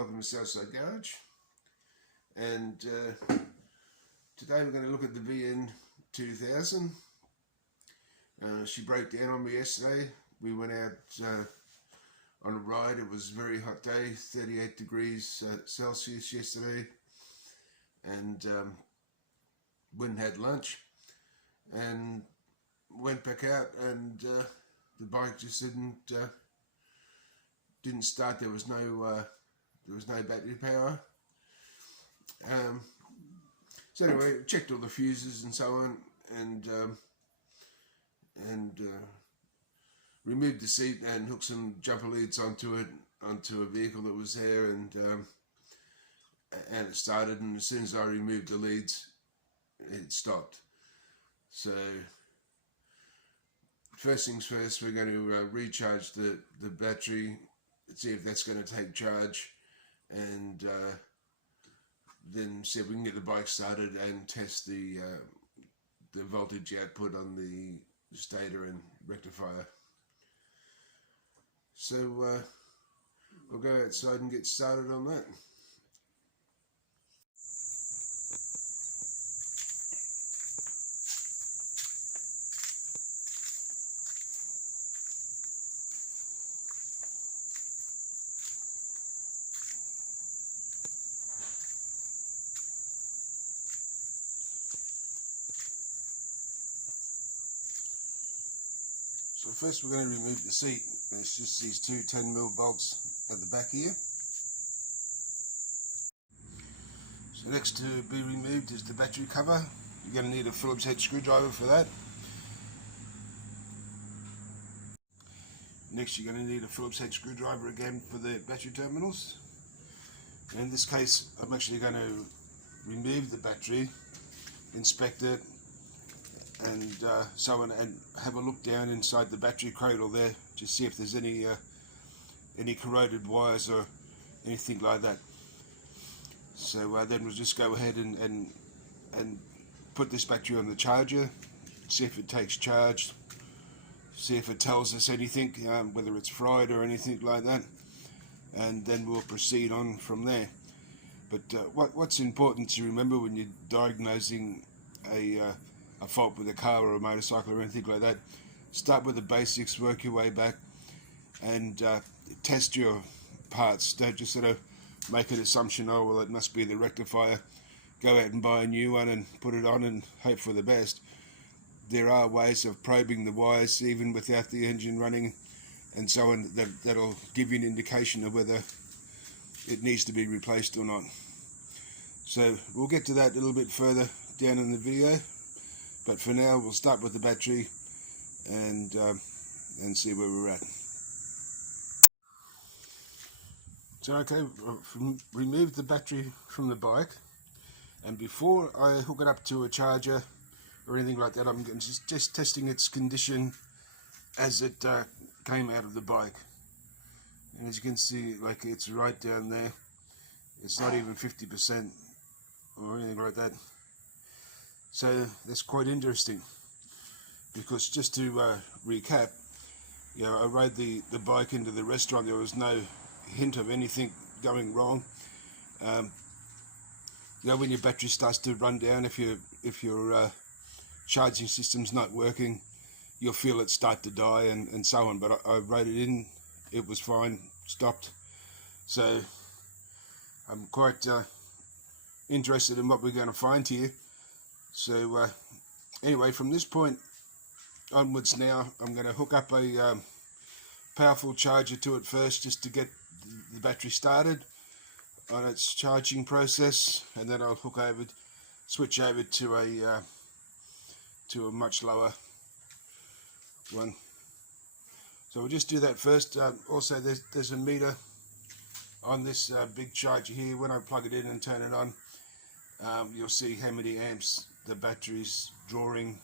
Welcome to Southside Garage, and today we're going to look at the VN2000. She broke down on me yesterday. We went out on a ride. It was a very hot day, 38 degrees Celsius yesterday, and went and had lunch and went back out, and the bike just didn't start. There was no battery power. So anyway, checked all the fuses and so on, and removed the seat and hooked some jumper leads onto a vehicle that was there, and it started. And as soon as I removed the leads, it stopped. So first things first, we're going to recharge the battery, see if that's going to take charge, and then see if we can get the bike started and test the voltage output on the stator and rectifier. So we'll go outside and get started on that. So first we're going to remove the seat. It's just these two 10mm bolts at the back here. So next to be removed is the battery cover. You're going to need a Phillips head screwdriver for that. Next you're going to need a Phillips head screwdriver again for the battery terminals. And in this case I'm actually going to remove the battery, inspect it, and so on, and have a look down inside the battery cradle there to see if there's any corroded wires or anything like that. So then we'll just go ahead and put this battery on the charger, see if it takes charge, see if it tells us anything, whether it's fried or anything like that, and then we'll proceed on from there. But what's important to remember when you're diagnosing a fault with a car or a motorcycle or anything like that, start with the basics, work your way back, and test your parts. Don't just sort of make an assumption, oh well, it must be the rectifier. Go out and buy a new one and put it on and hope for the best. There are ways of probing the wires even without the engine running and so on, that'll give you an indication of whether it needs to be replaced or not. So we'll get to that a little bit further down in the video. But for now, we'll start with the battery and see where we're at. So okay, remove the battery from the bike, and before I hook it up to a charger or anything like that, I'm just testing its condition as it came out of the bike. And as you can see, like, it's right down there. It's not even 50% or anything like that. So that's quite interesting, because just to recap, you know, I rode the bike into the restaurant. There was no hint of anything going wrong. You know, when your battery starts to run down, if your charging system's not working, you'll feel it start to die and so on. But I rode it in, it was fine, stopped. So I'm quite interested in what we're going to find here. So anyway, from this point onwards now, I'm going to hook up a powerful charger to it first, just to get the battery started on its charging process, and then I'll switch over to a much lower one. So we'll just do that first. Also, there's a meter on this big charger here. When I plug it in and turn it on, you'll see how many amps the battery's drawing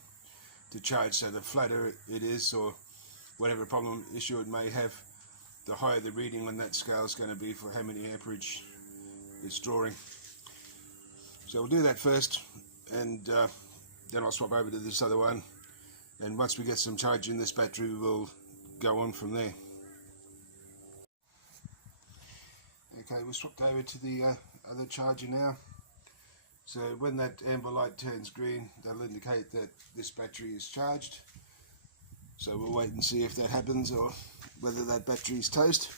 to charge. So the flatter it is, or whatever problem issue it may have, the higher the reading on that scale is going to be for how many amperage it's drawing. So we'll do that first, and then I'll swap over to this other one, and once we get some charge in this battery, we'll go on from there. Okay, we're swapped over to the other charger now. So when that amber light turns green, that'll indicate that this battery is charged. So we'll wait and see if that happens or whether that battery is toast.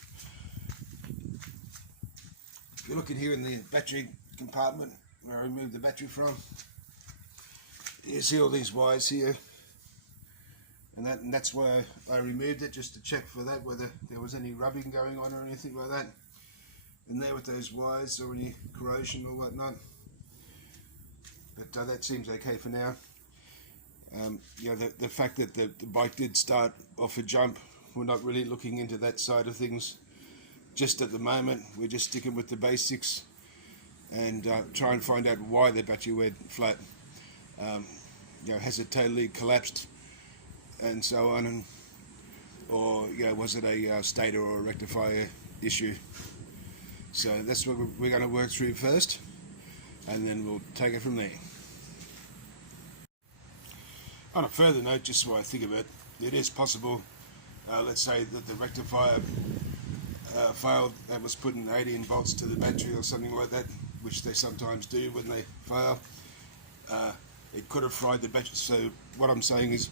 If you're looking here in the battery compartment where I removed the battery from, you see all these wires here, and that's why I removed it, just to check for that, whether there was any rubbing going on or anything like that in there with those wires or any corrosion or whatnot. But that seems okay for now. You know, the fact that the bike did start off a jump, we're not really looking into that side of things just at the moment. We're just sticking with the basics and try and find out why the battery went flat. You know, has it totally collapsed and so on, and or you know, was it a stator or a rectifier issue? So that's what we're going to work through first, and then we'll take it from there. On a further note, just so I think of it, it is possible, let's say that the rectifier failed and was putting 18 volts to the battery or something like that, which they sometimes do when they fail. It could have fried the battery. So what I'm saying is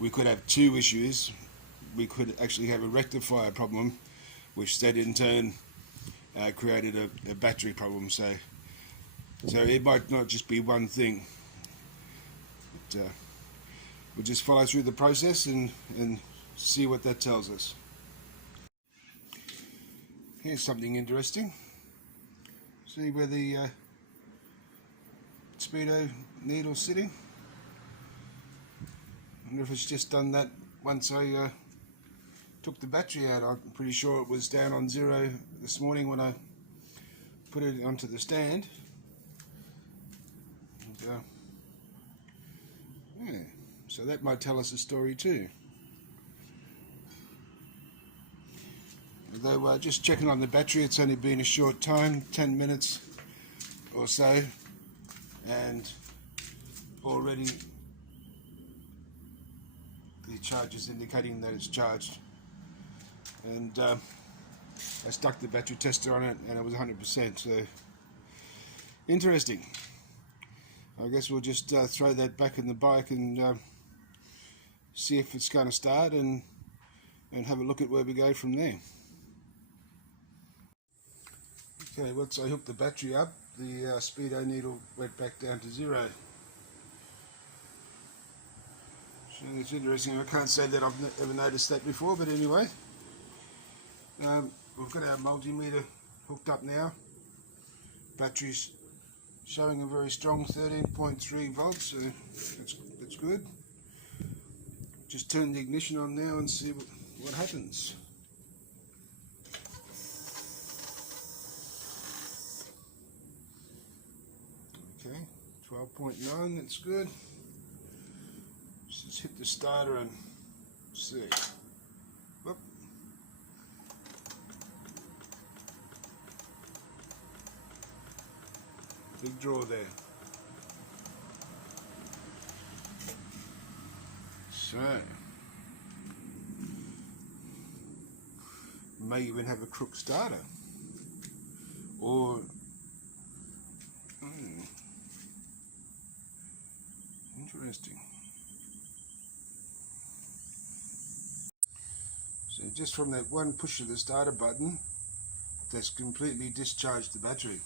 we could have two issues. We could actually have a rectifier problem, which then in turn created a battery problem. So it might not just be one thing. But, we'll just follow through the process and see what that tells us. Here's something interesting. See where the speedo needle's sitting? I wonder if it's just done that once I took the battery out. I'm pretty sure it was down on 0 this morning when I put it onto the stand. And, yeah, so that might tell us a story too. Although just checking on the battery, it's only been a short time, 10 minutes or so, and already the charge is indicating that it's charged. And I stuck the battery tester on it and it was 100%, so interesting. I guess we'll just throw that back in the bike and see if it's going to start, and have a look at where we go from there. Okay, once I hooked the battery up, the speedo needle went back down to 0. So it's interesting. I can't say that I've ever noticed that before, but anyway. We've got our multimeter hooked up now. Battery's showing a very strong 13.3 volts, so that's good. Just turn the ignition on now and see what happens. Okay, 12.9, that's good. Let's just hit the starter and see. Whoop. Big draw there. So, may even have a crook starter, or interesting. So just from that one push of the starter button, that's completely discharged the battery.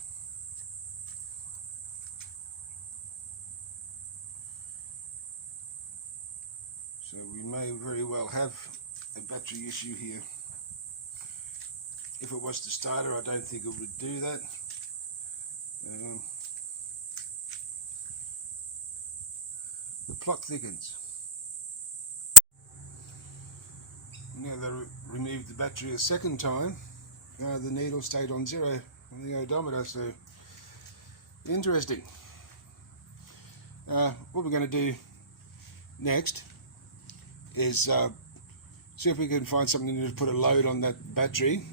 So we may very well have a battery issue here. If it was the starter, I don't think it would do that. The plot thickens. Now they removed the battery a second time. The needle stayed on 0 on the odometer, so interesting. What we're going to do next is see if we can find something to put a load on that battery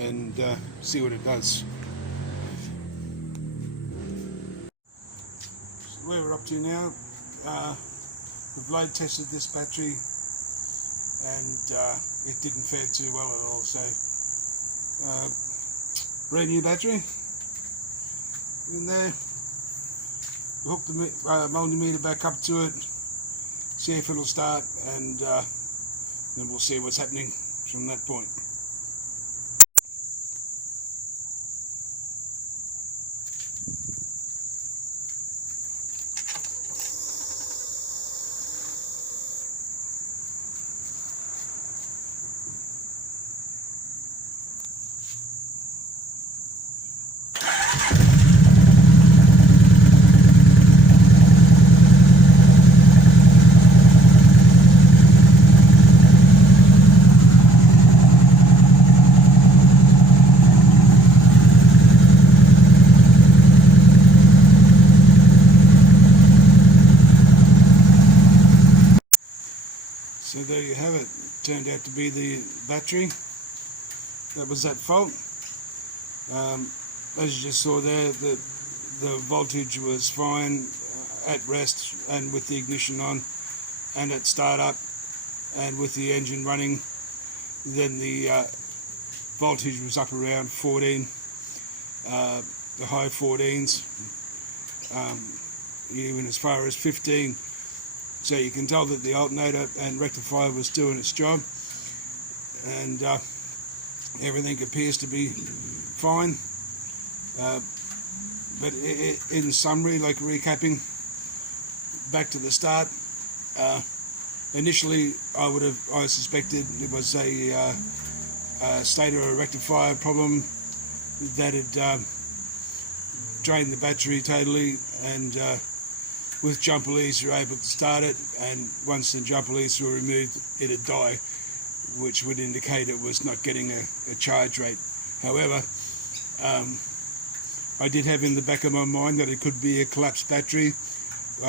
and see what it does. So where we're up to now, we've load tested this battery and it didn't fare too well at all, so brand new battery in there. We'll hook the multimeter back up to it, see if it'll start, and then we'll see what's happening from that point. So there you have it. Turned out to be the battery that was at fault. As you just saw there, the voltage was fine at rest and with the ignition on, and at startup and with the engine running. Then the voltage was up around 14, the high 14s, even as far as 15. So you can tell that the alternator and rectifier was doing its job, and everything appears to be fine. But in summary, like recapping, back to the start, initially I suspected it was a stator or a rectifier problem that had drained the battery totally, and with jumper leads you're able to start it, and once the jumper leads were removed it'd die, which would indicate it was not getting a charge rate. However, I did have in the back of my mind that it could be a collapsed battery,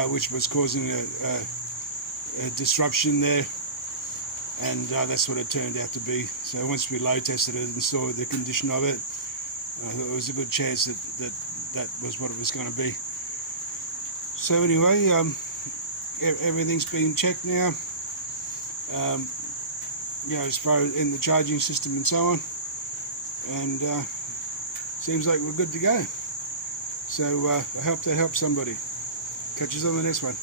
which was causing a disruption there, and that's what it turned out to be. So once we load tested it and saw the condition of it, there was a good chance that was what it was going to be. So anyway, everything's been checked now, as far as in the charging system and so on, and seems like we're good to go. So I hope that helps somebody. Catch us on the next one.